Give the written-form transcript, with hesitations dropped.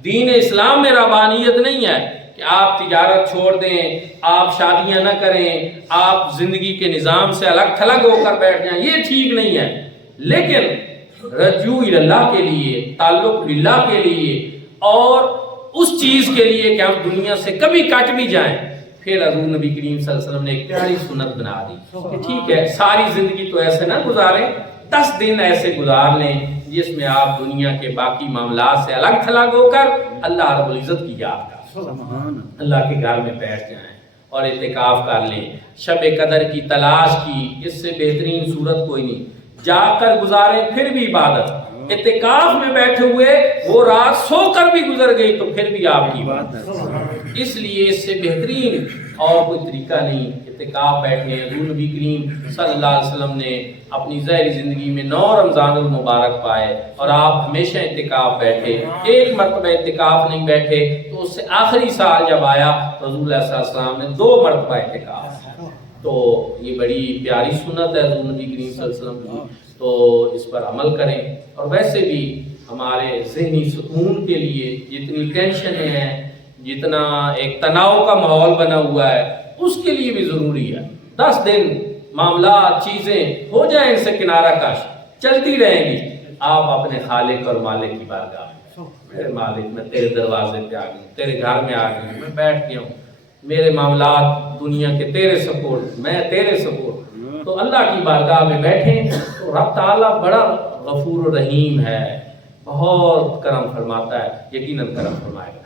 دین اسلام میں ربانیت نہیں ہے کہ آپ تجارت چھوڑ دیں، آپ شادیاں نہ کریں، آپ زندگی کے نظام سے الگ تھلگ ہو کر بیٹھ جائیں، یہ ٹھیک نہیں ہے۔ لیکن رجوع اللہ کے لیے، تعلق باللہ کے لیے، اور اس چیز کے لیے کہ ہم دنیا سے کبھی کٹ بھی جائیں، پھر حضور نبی کریم صلی اللہ علیہ وسلم نے ایک پیاری سنت بنا دی کہ ٹھیک ہے ساری زندگی تو ایسے نہ گزاریں، 10 دن ایسے گزار لیں جس میں آپ دنیا کے باقی معاملات سے الگ تھلگ ہو کر اللہ رب العزت کی یاد کریں، اللہ کے گھر میں بیٹھ جائیں اور اعتکاف کر لیں۔ شب قدر کی تلاش کی، اس سے بہترین صورت کوئی نہیں۔ جا کر گزاریں پھر بھی عبادت، اعتکاف میں بیٹھے ہوئے وہ رات سو کر بھی گزر گئی تو پھر بھی آپ کی عبادت۔ اس لیے اس سے بہترین اور کوئی طریقہ نہیں۔ اعتکاف بیٹھے، حضور نبی کریم صلی اللہ علیہ وسلم نے اپنی ظاہری زندگی میں 9 رمضان المبارک پائے اور آپ ہمیشہ اعتکاف بیٹھے، ایک مرتبہ اعتکاف نہیں بیٹھے تو اس سے آخری سال جب آیا حضور صلی اللہ علیہ وسلم نے 2 مرتبہ اعتکاف۔ تو یہ بڑی پیاری سنت ہے حضور نبی کریم صلی اللہ علیہ وسلم کی، تو اس پر عمل کریں۔ اور ویسے بھی ہمارے ذہنی سکون کے لیے جتنی ٹینشنیں ہیں، جتنا ایک تناؤ کا ماحول بنا ہوا ہے، اس کے لیے بھی ضروری ہے 10 دن معاملات چیزیں ہو جائیں ان سے کنارہ کش، چلتی رہیں گی۔ آپ اپنے خالق اور مالک کی بارگاہ میں، میرے مالک میں تیرے دروازے پہ آ گئی، تیرے گھر میں آ گئی، میں بیٹھ گیا ہوں، میرے معاملات دنیا کے تیرے سپورٹ، میں تیرے سپورٹ۔ تو اللہ کی بارگاہ میں بیٹھیں تو رب تعالیٰ بڑا غفور و رحیم ہے، بہت کرم فرماتا ہے، یقیناً کرم فرمائے گا۔